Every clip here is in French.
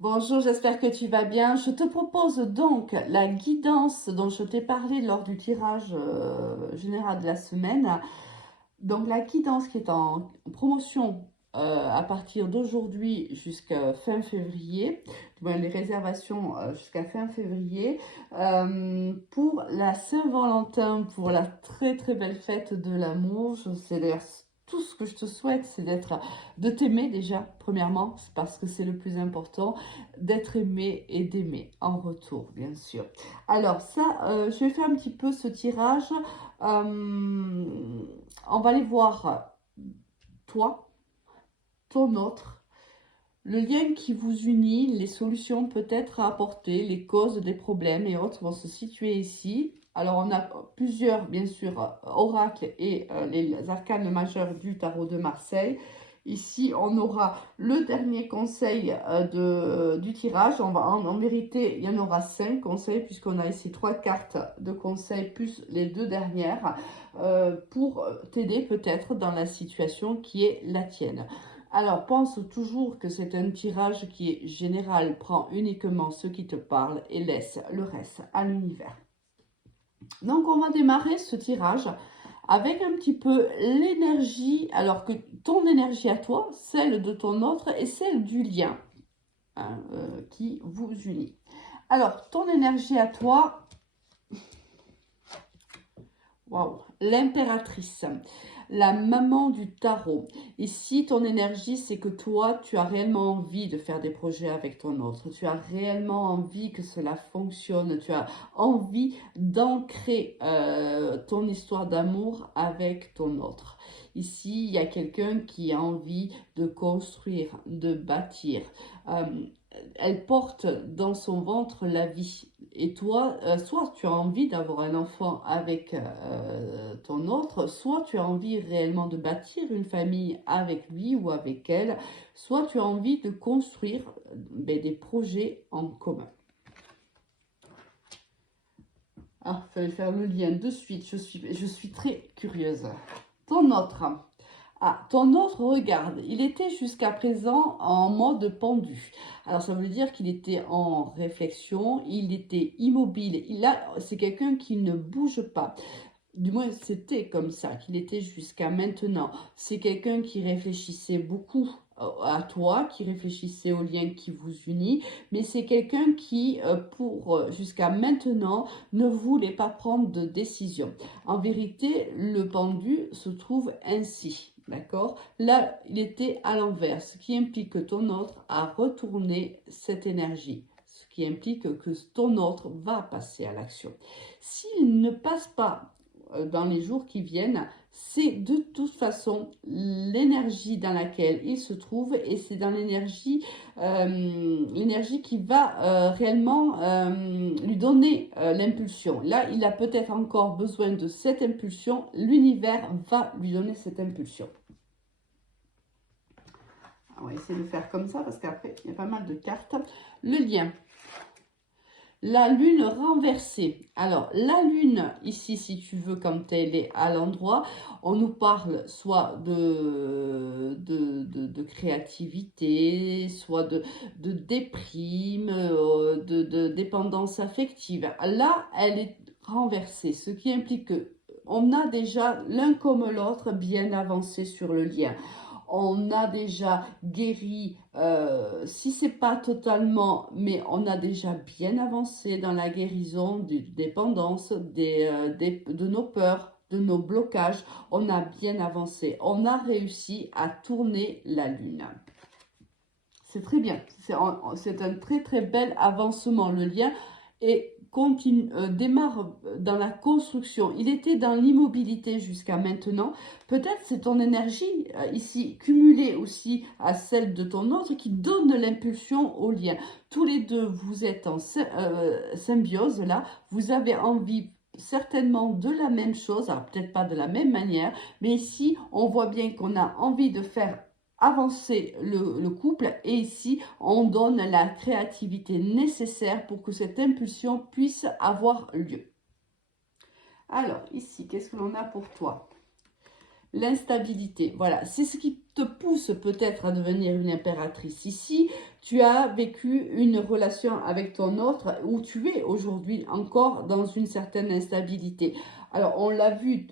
Bonjour, j'espère que tu vas bien. Je te propose donc la guidance dont je t'ai parlé lors du tirage général de la semaine. Donc la guidance qui est en promotion à partir d'aujourd'hui jusqu'à fin février, du moins les réservations jusqu'à fin février, pour la Saint-Valentin, pour la très très belle fête de l'amour. C'est d'ailleurs tout ce que je te souhaite, c'est de t'aimer déjà, premièrement, c'est parce que c'est le plus important, d'être aimé et d'aimer en retour, bien sûr. Alors ça, je vais faire un petit peu ce tirage. Euh, on va aller voir toi, ton autre, le lien qui vous unit, les solutions peut-être à apporter, les causes des problèmes et autres vont se situer ici. Alors on a plusieurs, bien sûr, oracles et les arcanes majeurs du tarot de Marseille. Ici, on aura le dernier conseil du tirage. En vérité, il y en aura 5 conseils puisqu'on a ici 3 cartes de conseils plus les 2 dernières pour t'aider peut-être dans la situation qui est la tienne. Alors, pense toujours que c'est un tirage qui est général, prends uniquement ce qui te parle et laisse le reste à l'univers. Donc, on va démarrer ce tirage avec un petit peu l'énergie, alors que ton énergie à toi, celle de ton autre et celle du lien hein, qui vous unit. Alors, ton énergie à toi, waouh, l'impératrice, la maman du tarot. Ici, ton énergie, c'est que toi, tu as réellement envie de faire des projets avec ton autre. Tu as réellement envie que cela fonctionne. Tu as envie d'ancrer ton histoire d'amour avec ton autre. Ici, il y a quelqu'un qui a envie de construire, de bâtir. Euh, Elle porte dans son ventre la vie. Et toi, soit tu as envie d'avoir un enfant avec ton autre, soit tu as envie réellement de bâtir une famille avec lui ou avec elle, soit tu as envie de construire des projets en commun. Ah, il fallait faire le lien de suite, je suis très curieuse. Ton autre. Ah, ton autre, regarde, il était jusqu'à présent en mode pendu. Alors, ça veut dire qu'il était en réflexion, il était immobile. C'est quelqu'un qui ne bouge pas. Du moins, c'était comme ça qu'il était jusqu'à maintenant. C'est quelqu'un qui réfléchissait beaucoup à toi, qui réfléchissait aux liens qui vous unissent, mais c'est quelqu'un qui, jusqu'à maintenant, ne voulait pas prendre de décision. En vérité, le pendu se trouve ainsi. D'accord? Là, il était à l'envers, ce qui implique que ton autre a retourné cette énergie, ce qui implique que ton autre va passer à l'action. S'il ne passe pas dans les jours qui viennent, c'est de toute façon l'énergie dans laquelle il se trouve et c'est dans l'énergie qui va réellement lui donner l'impulsion. Là, il a peut-être encore besoin de cette impulsion, l'univers va lui donner cette impulsion. On va essayer de faire comme ça parce qu'après, il y a pas mal de cartes. Le lien. La lune renversée. Alors, la lune, ici, si tu veux, quand elle est à l'endroit, on nous parle soit de créativité, soit de déprime, de dépendance affective. Là, elle est renversée, ce qui implique que on a déjà l'un comme l'autre bien avancé sur le lien. On a déjà guéri, si c'est pas totalement, mais on a déjà bien avancé dans la guérison des dépendances, de nos peurs, de nos blocages. On a bien avancé. On a réussi à tourner la lune. C'est très bien. C'est un très très bel avancement. Le lien et continue, démarre dans la construction. Il était dans l'immobilité jusqu'à maintenant. Peut-être c'est ton énergie ici cumulée aussi à celle de ton autre qui donne l'impulsion au lien. Tous les deux, vous êtes en symbiose là. Vous avez envie certainement de la même chose, alors peut-être pas de la même manière, mais ici on voit bien qu'on a envie de faire avancer le couple et ici on donne la créativité nécessaire pour que cette impulsion puisse avoir lieu. Alors ici, qu'est-ce que l'on a pour toi? l'instabilité. Voilà, c'est ce qui te pousse peut-être à devenir une impératrice. Ici, tu as vécu une relation avec ton autre où tu es aujourd'hui encore dans une certaine instabilité. Alors, on l'a vu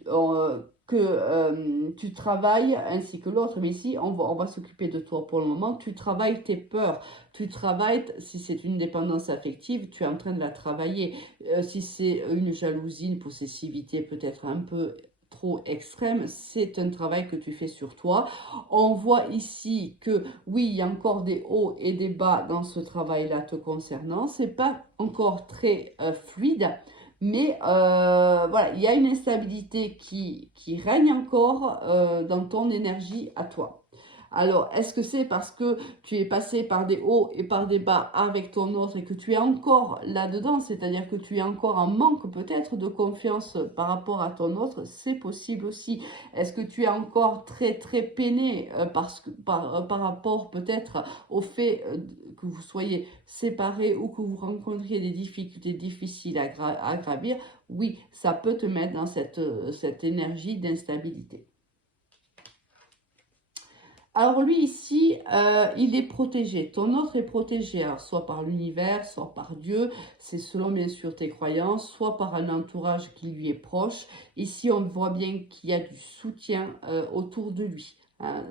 que tu travailles ainsi que l'autre, mais ici, on va s'occuper de toi pour le moment. Tu travailles tes peurs, tu travailles, si c'est une dépendance affective, tu es en train de la travailler. Si c'est une jalousie, une possessivité peut-être un peu trop extrême, c'est un travail que tu fais sur toi. On voit ici que oui, il y a encore des hauts et des bas dans ce travail-là te concernant. C'est pas encore très fluide, mais voilà, il y a une instabilité qui règne encore dans ton énergie à toi. Alors, est-ce que c'est parce que tu es passé par des hauts et par des bas avec ton autre et que tu es encore là-dedans, c'est-à-dire que tu es encore en manque peut-être de confiance par rapport à ton autre, c'est possible aussi. Est-ce que tu es encore très très peiné par rapport peut-être au fait que vous soyez séparés ou que vous rencontriez des difficultés difficiles à gravir? Oui, ça peut te mettre dans cette énergie d'instabilité. Alors lui ici, il est protégé. Ton autre est protégé, alors, soit par l'univers, soit par Dieu. C'est selon bien sûr tes croyances, soit par un entourage qui lui est proche. Ici, on voit bien qu'il y a du soutien autour de lui. Hein.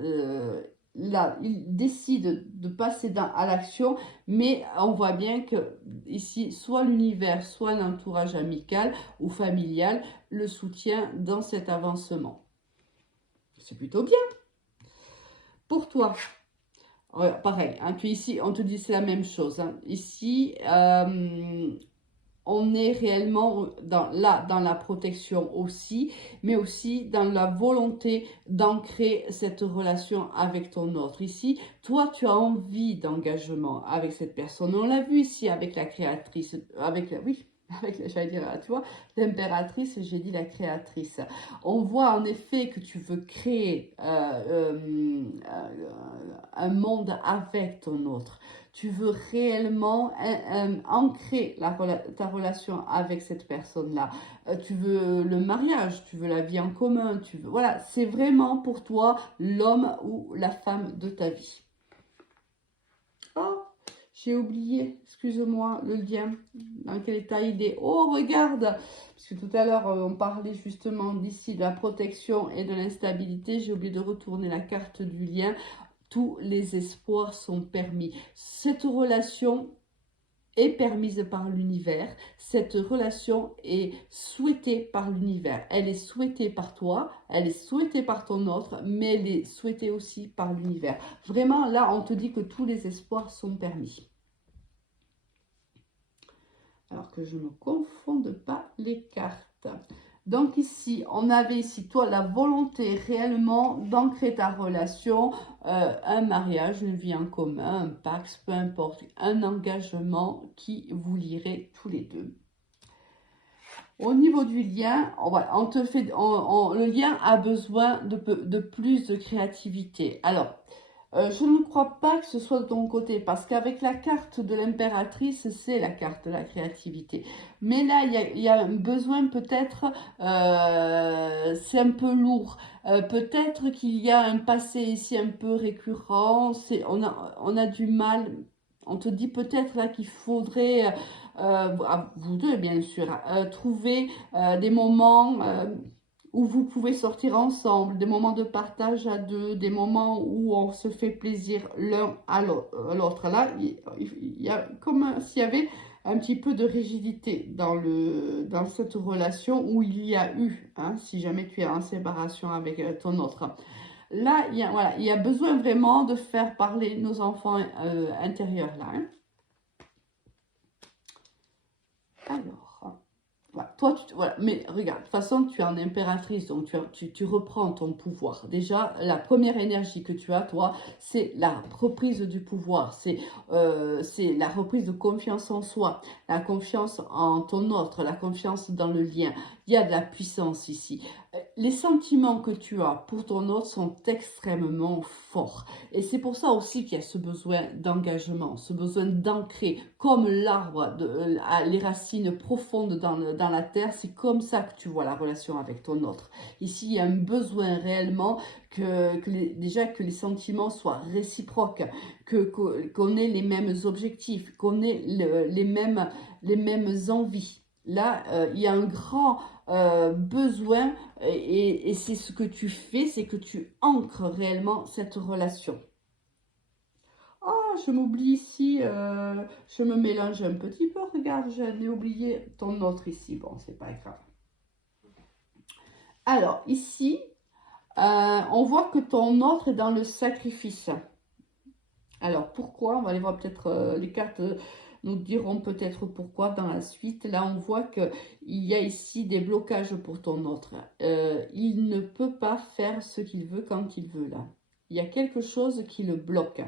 Là, il décide de passer à l'action, mais on voit bien que ici, soit l'univers, soit l'entourage amical ou familial le soutient dans cet avancement. C'est plutôt bien. Pour toi, ouais, pareil, hein, tu ici, on te dit c'est la même chose. Hein. Ici, on est réellement dans la protection aussi, mais aussi dans la volonté d'ancrer cette relation avec ton autre. Ici, toi, tu as envie d'engagement avec cette personne. On l'a vu ici avec la créatrice, oui, j'allais dire, tu vois, l'impératrice, j'ai dit la créatrice. On voit en effet que tu veux créer un monde avec ton autre. Tu veux réellement ancrer ta relation avec cette personne-là. Tu veux le mariage, tu veux la vie en commun, voilà, c'est vraiment pour toi l'homme ou la femme de ta vie. Oh, j'ai oublié, excuse-moi, le lien, dans quel état il est. Oh, regarde, parce que tout à l'heure, on parlait justement d'ici de la protection et de l'instabilité. J'ai oublié de retourner la carte du lien. Tous les espoirs sont permis. Cette relation est permise par l'univers. Cette relation est souhaitée par l'univers. Elle est souhaitée par toi, elle est souhaitée par ton autre, mais elle est souhaitée aussi par l'univers. Vraiment, là, on te dit que tous les espoirs sont permis. Alors que je ne confonde pas les cartes. Donc ici, on avait ici, toi, la volonté réellement d'ancrer ta relation, un mariage, une vie en commun, un pax, peu importe, un engagement qui vous lierait tous les deux. Au niveau du lien, on te fait, le lien a besoin de plus de créativité. Alors, je ne crois pas que ce soit de ton côté, parce qu'avec la carte de l'impératrice, c'est la carte de la créativité. Mais là, il y a un besoin peut-être, c'est un peu lourd. Peut-être qu'il y a un passé ici un peu récurrent. On a du mal. On te dit peut-être là qu'il faudrait, vous deux bien sûr, trouver des moments où vous pouvez sortir ensemble, des moments de partage à deux, des moments où on se fait plaisir l'un à l'autre. Là, il y a comme s'il y avait un petit peu de rigidité dans cette relation où il y a eu, hein, si jamais tu es en séparation avec ton autre. Là, voilà, il y a besoin vraiment de faire parler nos enfants intérieurs là. Hein. Alors, voilà, toi, voilà, mais regarde, de toute façon, tu es en impératrice, donc tu reprends ton pouvoir. Déjà, la première énergie que tu as, toi, c'est la reprise du pouvoir, c'est la reprise de confiance en soi, la confiance en ton autre, la confiance dans le lien. Il y a de la puissance ici. Les sentiments que tu as pour ton autre sont extrêmement forts. Et c'est pour ça aussi qu'il y a ce besoin d'engagement, ce besoin d'ancrer, comme l'arbre, les racines profondes dans la terre. C'est comme ça que tu vois la relation avec ton autre. Ici, il y a un besoin réellement déjà que les sentiments soient réciproques, qu'on ait les mêmes objectifs, qu'on ait les mêmes envies. Là, il y a un grand besoin et c'est ce que tu fais, c'est que tu ancres réellement cette relation. Oh, je m'oublie ici, je me mélange un petit peu, regarde, j'avais oublié ton autre ici, bon, c'est pas grave. Alors, ici, on voit que ton autre est dans le sacrifice. Alors, pourquoi? On va aller voir peut-être, les cartes nous diront peut-être pourquoi dans la suite. Là, on voit qu'il y a ici des blocages pour ton autre. Il ne peut pas faire ce qu'il veut quand il veut, là. Il y a quelque chose qui le bloque.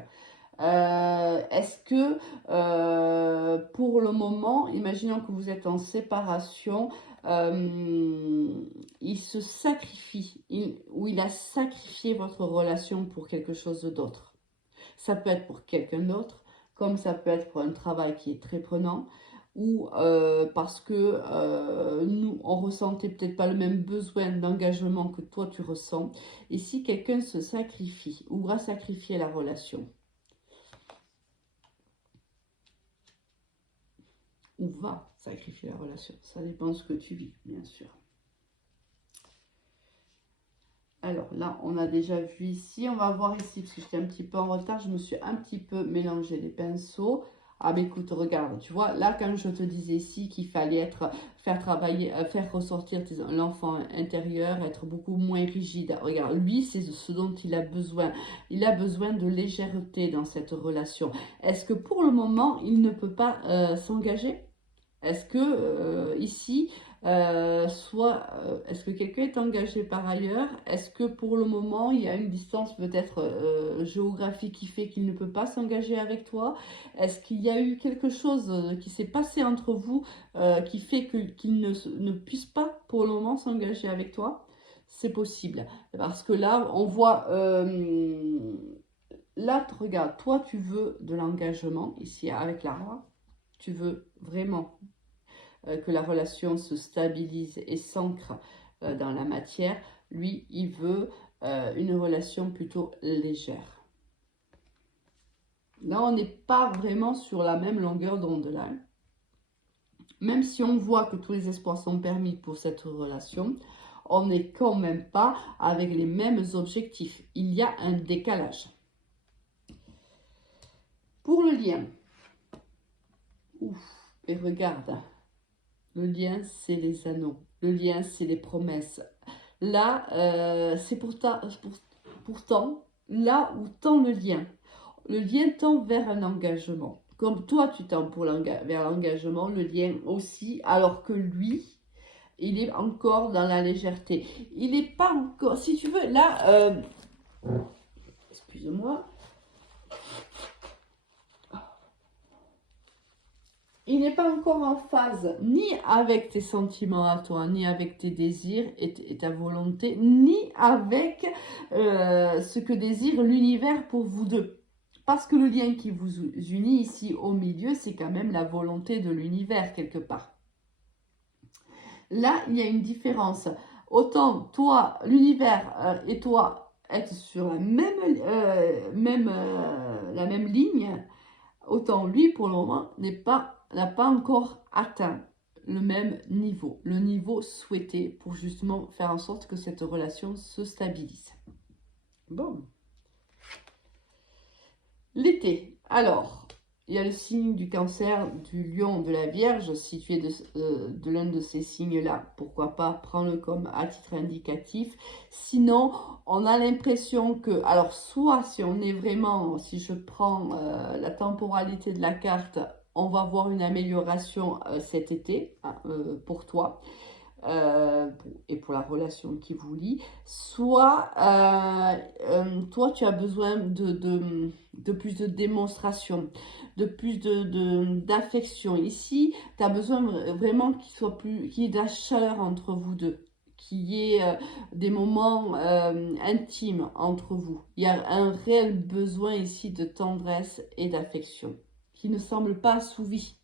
Est-ce que pour le moment, imaginons que vous êtes en séparation, il se sacrifie, ou il a sacrifié votre relation pour quelque chose d'autre. Ça peut être pour quelqu'un d'autre, comme ça peut être pour un travail qui est très prenant, ou parce que nous, on ressentait peut-être pas le même besoin d'engagement que toi tu ressens. Et si quelqu'un se sacrifie, ou va sacrifier la relation, ou va sacrifier la relation. Ça dépend de ce que tu vis, bien sûr. Alors là, on a déjà vu ici. On va voir ici, parce que j'étais un petit peu en retard. Je me suis un petit peu mélangé les pinceaux. Ah mais écoute, regarde, tu vois, là quand je te disais ici qu'il fallait faire travailler, faire ressortir l'enfant intérieur, être beaucoup moins rigide. Regarde, lui, c'est ce dont il a besoin. Il a besoin de légèreté dans cette relation. Est-ce que pour le moment, il ne peut pas s'engager? Est-ce que ici, est-ce que quelqu'un est engagé par ailleurs? Est-ce que pour le moment, il y a une distance peut-être géographique qui fait qu'il ne peut pas s'engager avec toi? Est-ce qu'il y a eu quelque chose qui s'est passé entre vous qui fait qu'il ne puisse pas pour le moment s'engager avec toi? C'est possible. Parce que là, on voit... là, regarde, toi, tu veux de l'engagement ici avec la roi. Tu veux vraiment que la relation se stabilise et s'ancre dans la matière. Lui, il veut une relation plutôt légère. Là, on n'est pas vraiment sur la même longueur d'onde là. Même si on voit que tous les espoirs sont permis pour cette relation, on n'est quand même pas avec les mêmes objectifs. Il y a un décalage. Pour le lien, ouf, et regarde, le lien, c'est les anneaux. Le lien, c'est les promesses. Là, c'est pourtant là où tend le lien. Le lien tend vers un engagement. Comme toi, tu tends vers l'engagement, le lien aussi, alors que lui, il est encore dans la légèreté. Il n'est pas encore, si tu veux, là, excuse-moi, il n'est pas encore en phase ni avec tes sentiments à toi, ni avec tes désirs et ta volonté, ni avec ce que désire l'univers pour vous deux. Parce que le lien qui vous unit ici au milieu, c'est quand même la volonté de l'univers quelque part. Là, il y a une différence. Autant toi, l'univers et toi êtes sur la même ligne, autant lui, pour le moment, n'a pas encore atteint le même niveau, le niveau souhaité pour justement faire en sorte que cette relation se stabilise. Bon. L'été. Alors, il y a le signe du Cancer, du Lion, de la Vierge, situé de l'un de ces signes-là. Pourquoi pas prendre-le comme à titre indicatif. Sinon, on a l'impression que, alors soit si on est vraiment, si je prends la temporalité de la carte, on va voir une amélioration cet été pour toi. Et pour la relation qui vous lie, soit toi tu as besoin de plus de démonstration, de plus d'affection. Ici, tu as besoin vraiment qu'il y ait de la chaleur entre vous deux, qu'il y ait des moments intimes entre vous. Il y a un réel besoin ici de tendresse et d'affection qui ne semble pas assouvi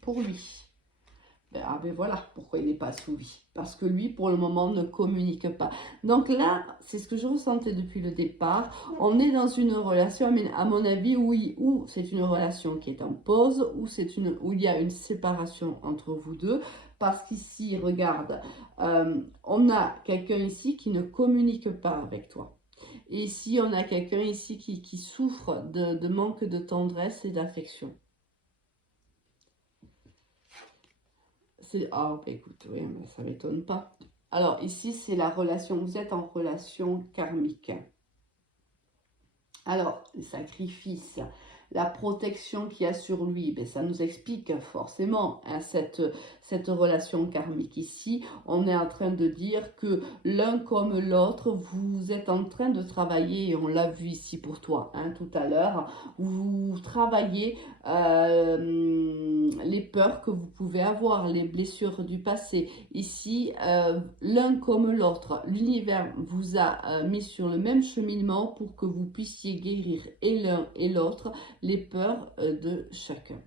pour lui. Ah ben voilà pourquoi il n'est pas assouvi. Parce que lui, pour le moment, ne communique pas. Donc là, c'est ce que je ressentais depuis le départ. On est dans une relation, mais à mon avis, oui, ou c'est une relation qui est en pause, ou où il y a une séparation entre vous deux. Parce qu'ici, regarde, on a quelqu'un ici qui ne communique pas avec toi. Et ici, on a quelqu'un ici qui souffre de manque de tendresse et d'affection. Ah, bah écoute, oui, mais ça m'étonne pas. Alors, ici, c'est la relation, vous êtes en relation karmique. Alors, les sacrifices, la protection qu'il y a sur lui, ben, ça nous explique forcément hein, cette relation karmique ici. On est en train de dire que l'un comme l'autre, vous êtes en train de travailler, et on l'a vu ici pour toi hein, tout à l'heure, vous travaillez les peurs que vous pouvez avoir, les blessures du passé. Ici, l'un comme l'autre, l'univers vous a mis sur le même cheminement pour que vous puissiez guérir et l'un et l'autre les peurs de chacun.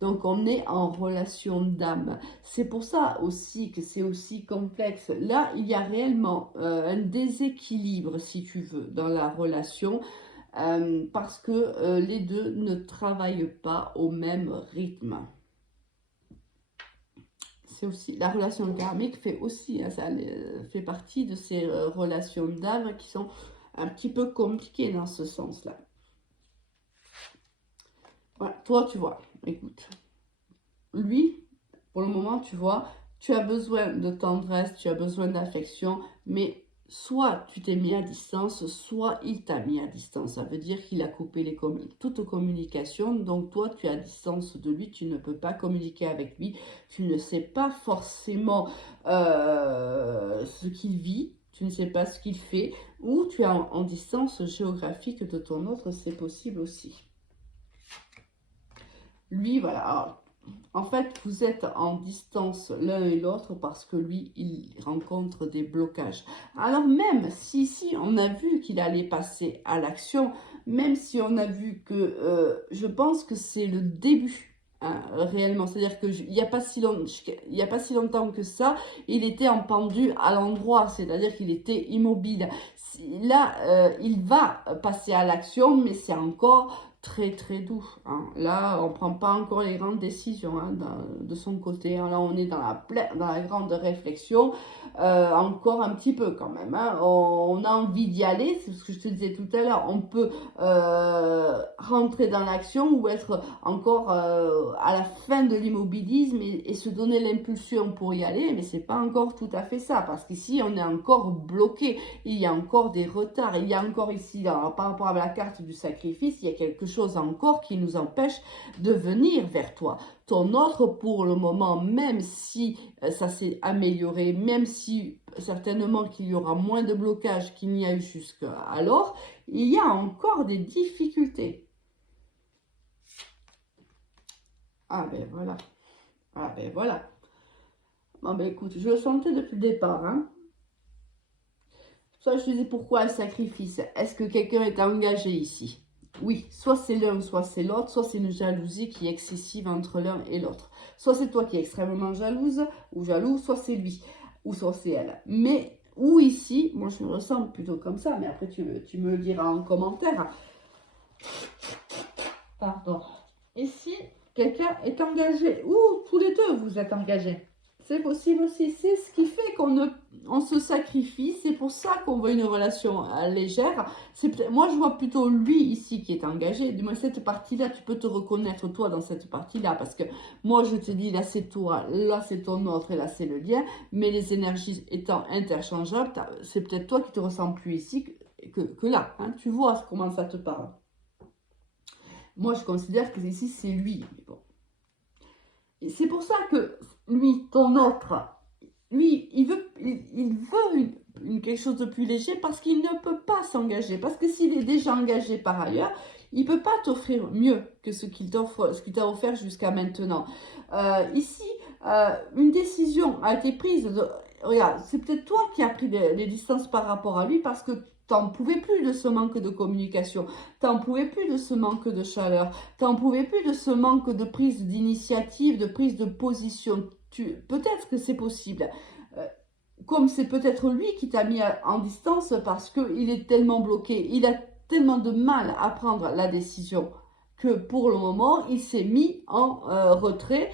Donc on est en relation d'âme. C'est pour ça aussi que c'est aussi complexe. Là, il y a réellement un déséquilibre, si tu veux, dans la relation. Parce que les deux ne travaillent pas au même rythme. C'est aussi la relation karmique fait aussi, hein, ça fait partie de ces relations d'âme qui sont un petit peu compliquées dans ce sens-là. Voilà, toi tu vois, écoute, lui, pour le moment tu vois, tu as besoin de tendresse, tu as besoin d'affection, mais soit tu t'es mis à distance, soit il t'a mis à distance. Ça veut dire qu'il a coupé toute communication. Donc toi, tu es à distance de lui, tu ne peux pas communiquer avec lui. Tu ne sais pas forcément ce qu'il vit, tu ne sais pas ce qu'il fait. Ou tu es en distance géographique de ton autre, c'est possible aussi. Lui, voilà. Alors, en fait, vous êtes en distance l'un et l'autre parce que lui, il rencontre des blocages. Alors même si ici, on a vu qu'il allait passer à l'action, même si on a vu que je pense que c'est le début, hein, réellement. C'est-à-dire qu'il n'y a pas si longtemps que ça, il était en pendu à l'endroit, c'est-à-dire qu'il était immobile. Là, il va passer à l'action, mais c'est encore très très doux. Hein. Là, on ne prend pas encore les grandes décisions hein, de son côté. Hein. Là, on est dans la grande réflexion, encore un petit peu quand même. Hein. On a envie d'y aller, c'est ce que je te disais tout à l'heure. On peut rentrer dans l'action ou être encore à la fin de l'immobilisme et se donner l'impulsion pour y aller, mais c'est pas encore tout à fait ça, parce qu'ici, on est encore bloqué. Il y a encore des retards. Il y a encore ici, là, par rapport à la carte du sacrifice, il y a quelque chose encore qui nous empêche de venir vers toi. Ton autre, pour le moment, même si ça s'est amélioré, même si certainement qu'il y aura moins de blocages qu'il n'y a eu jusqu'alors, il y a encore des difficultés. Ah ben voilà. Ah ben voilà. Bon ben écoute, je le sentais depuis le départ, hein. Soit je te dis pourquoi un sacrifice. Est-ce que quelqu'un est engagé ici? Oui, soit c'est l'un, soit c'est l'autre, soit c'est une jalousie qui est excessive entre l'un et l'autre. Soit c'est toi qui es extrêmement jalouse ou jaloux, soit c'est lui ou soit c'est elle. Mais, ou ici, moi je me ressens plutôt comme ça, mais après tu me le diras en commentaire. Pardon. Ici, quelqu'un est engagé, ou tous les deux vous êtes engagés. C'est possible aussi, c'est ce qui fait on se sacrifie, c'est pour ça qu'on veut une relation légère. Moi je vois plutôt lui ici qui est engagé, du moins cette partie-là, tu peux te reconnaître toi dans cette partie-là, parce que moi je te dis là c'est toi, là c'est ton autre et là c'est le lien, mais les énergies étant interchangeables, c'est peut-être toi qui te ressens plus ici que là, hein. Tu vois comment ça te parle. Moi je considère que ici c'est lui, mais bon. C'est pour ça que lui, ton autre, lui, il veut quelque chose de plus léger parce qu'il ne peut pas s'engager. Parce que s'il est déjà engagé par ailleurs, il ne peut pas t'offrir mieux que ce qu'il t'a offert jusqu'à maintenant. Ici, une décision a été prise. Regarde, c'est peut-être toi qui as pris les distances par rapport à lui parce que t'en pouvais plus de ce manque de communication, t'en pouvais plus de ce manque de chaleur, t'en pouvais plus de ce manque de prise d'initiative, de prise de position. Peut-être que c'est possible. Euh, Comme c'est peut-être lui qui t'a mis en distance parce qu'il est tellement bloqué, il a tellement de mal à prendre la décision que pour le moment, il s'est mis en retrait,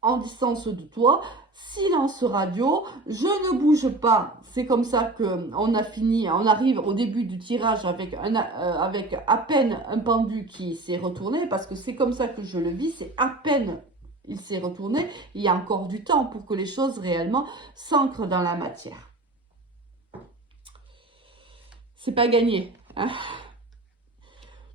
en distance de toi, silence radio, je ne bouge pas. C'est comme ça qu'on a fini, on arrive au début du tirage avec à peine un pendu qui s'est retourné, parce que c'est comme ça que je le vis, c'est à peine il s'est retourné, il y a encore du temps pour que les choses réellement s'ancrent dans la matière. C'est pas gagné, hein.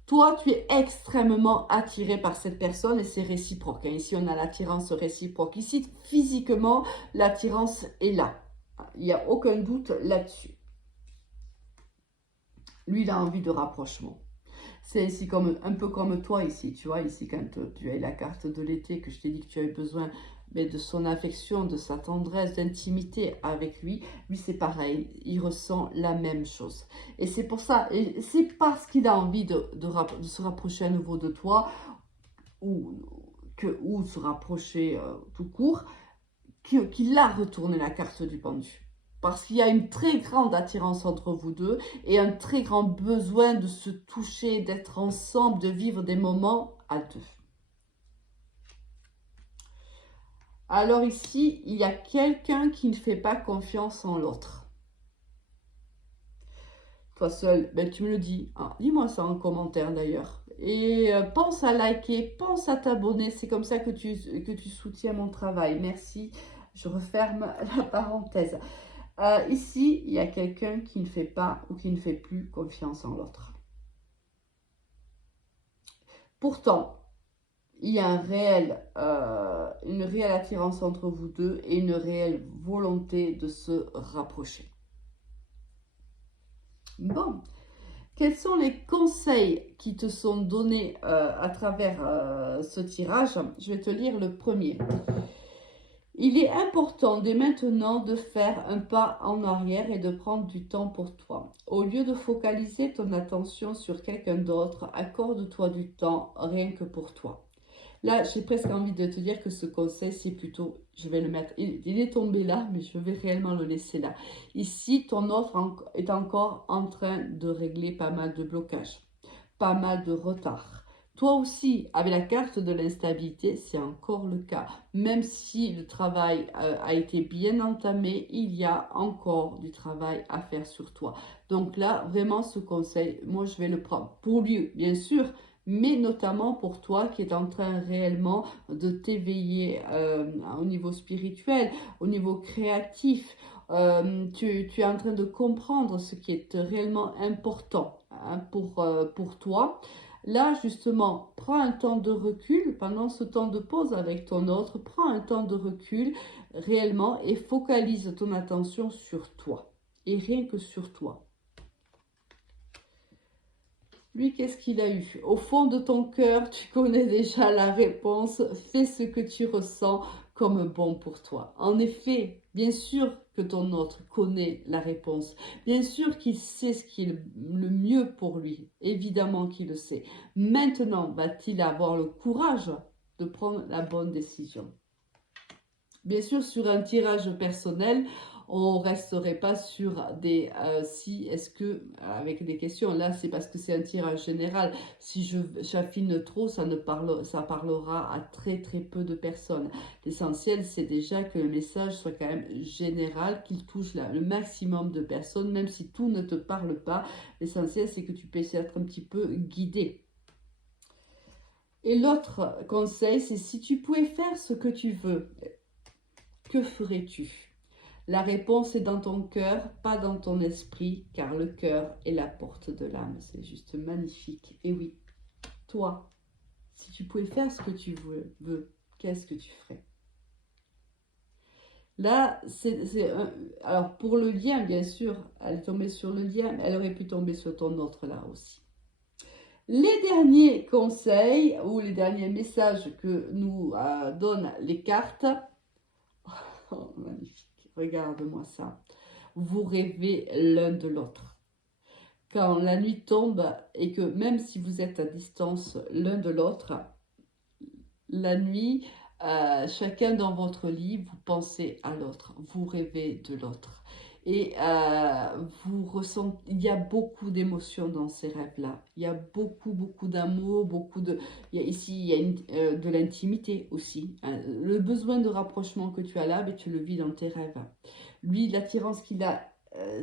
Toi, tu es extrêmement attiré par cette personne et c'est réciproque, hein. Ici, on a l'attirance réciproque. Ici, physiquement, l'attirance est là. Il n'y a aucun doute là-dessus. Lui, il a envie de rapprochement. C'est ici comme, un peu comme toi ici, tu vois, ici quand tu as la carte de l'été, que je t'ai dit que tu avais besoin, mais de son affection, de sa tendresse, d'intimité avec lui, lui c'est pareil, il ressent la même chose. Et c'est pour ça, et c'est parce qu'il a envie de se rapprocher à nouveau de toi, ou se rapprocher tout court, qu'il a retourné la carte du pendu. Parce qu'il y a une très grande attirance entre vous deux et un très grand besoin de se toucher, d'être ensemble, de vivre des moments à deux. Alors ici, il y a quelqu'un qui ne fait pas confiance en l'autre. Toi seul, ben, tu me le dis. Hein. Dis-moi ça en commentaire d'ailleurs. Et pense à liker, pense à t'abonner. C'est comme ça que tu soutiens mon travail. Merci. Je referme la parenthèse. Ici, il y a quelqu'un qui ne fait pas ou qui ne fait plus confiance en l'autre. Pourtant, il y a une réelle attirance entre vous deux et une réelle volonté de se rapprocher. Bon, quels sont les conseils qui te sont donnés à travers ce tirage? Je vais te lire le premier. Il est important dès maintenant de faire un pas en arrière et de prendre du temps pour toi. Au lieu de focaliser ton attention sur quelqu'un d'autre, accorde-toi du temps rien que pour toi. Là, j'ai presque envie de te dire que ce conseil, c'est plutôt, je vais le mettre, il est tombé là, mais je vais réellement le laisser là. Ici, ton offre est encore en train de régler pas mal de blocages, pas mal de retard. Toi aussi, avec la carte de l'instabilité, c'est encore le cas. Même si le travail a été bien entamé, il y a encore du travail à faire sur toi. Donc là, vraiment, ce conseil, moi, je vais le prendre pour lui, bien sûr, mais notamment pour toi qui est en train réellement de t'éveiller au niveau spirituel, au niveau créatif. Tu es en train de comprendre ce qui est réellement important, hein, pour toi. Là, justement, prends un temps de recul pendant ce temps de pause avec ton autre. Prends un temps de recul réellement et focalise ton attention sur toi. Et rien que sur toi. Lui, qu'est-ce qu'il a eu? Au fond de ton cœur, tu connais déjà la réponse. Fais ce que tu ressens comme bon pour toi. En effet, bien sûr que ton autre connaît la réponse. Bien sûr qu'il sait ce qui est le mieux pour lui. Évidemment qu'il le sait. Maintenant, va-t-il avoir le courage de prendre la bonne décision? Bien sûr, sur un tirage personnel, on ne resterait pas sur des si, est-ce que, avec des questions. Là, c'est parce que c'est un tirage général. Si j'affine trop, ça parlera à très très peu de personnes. L'essentiel, c'est déjà que le message soit quand même général, qu'il touche le maximum de personnes, même si tout ne te parle pas. L'essentiel, c'est que tu puisses être un petit peu guidé. Et l'autre conseil, c'est si tu pouvais faire ce que tu veux, que ferais-tu? La réponse est dans ton cœur, pas dans ton esprit, car le cœur est la porte de l'âme. C'est juste magnifique. Et oui, toi, si tu pouvais faire ce que tu veux, qu'est-ce que tu ferais? Là, alors pour le lien, bien sûr, elle est tombée sur le lien, mais elle aurait pu tomber sur ton autre là aussi. Les derniers conseils ou les derniers messages que nous donnent les cartes. Oh, magnifique. Regarde-moi ça. Vous rêvez l'un de l'autre. quand la nuit tombe et que même si vous êtes à distance l'un de l'autre, la nuit, chacun dans votre lit, vous pensez à l'autre, vous rêvez de l'autre. Et vous ressentez, il y a beaucoup d'émotions dans ces rêves-là. Il y a beaucoup, beaucoup d'amour, beaucoup de... ici, il y a de l'intimité aussi, hein. Le besoin de rapprochement que tu as là, mais tu le vis dans tes rêves. Lui, l'attirance qu'il a,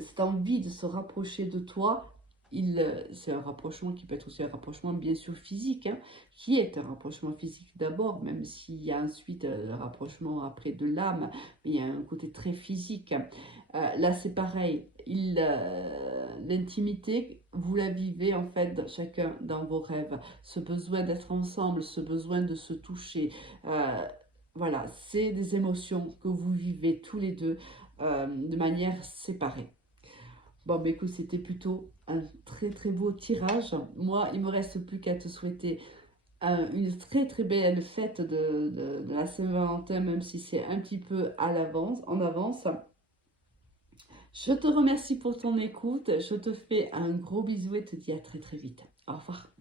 cette envie de se rapprocher de toi, c'est un rapprochement qui peut être aussi un rapprochement bien sûr physique, hein, qui est un rapprochement physique d'abord, même s'il y a ensuite un rapprochement après de l'âme, mais il y a un côté très physique. Là, c'est pareil. L'intimité, vous la vivez en fait chacun dans vos rêves. Ce besoin d'être ensemble, ce besoin de se toucher. Voilà, c'est des émotions que vous vivez tous les deux de manière séparée. Bon, bah écoute, c'était plutôt un très très beau tirage. Moi, il me reste plus qu'à te souhaiter une très très belle fête de la Saint-Valentin, même si c'est un petit peu à l'avance, en avance. Je te remercie pour ton écoute. Je te fais un gros bisou et te dis à très très vite. Au revoir.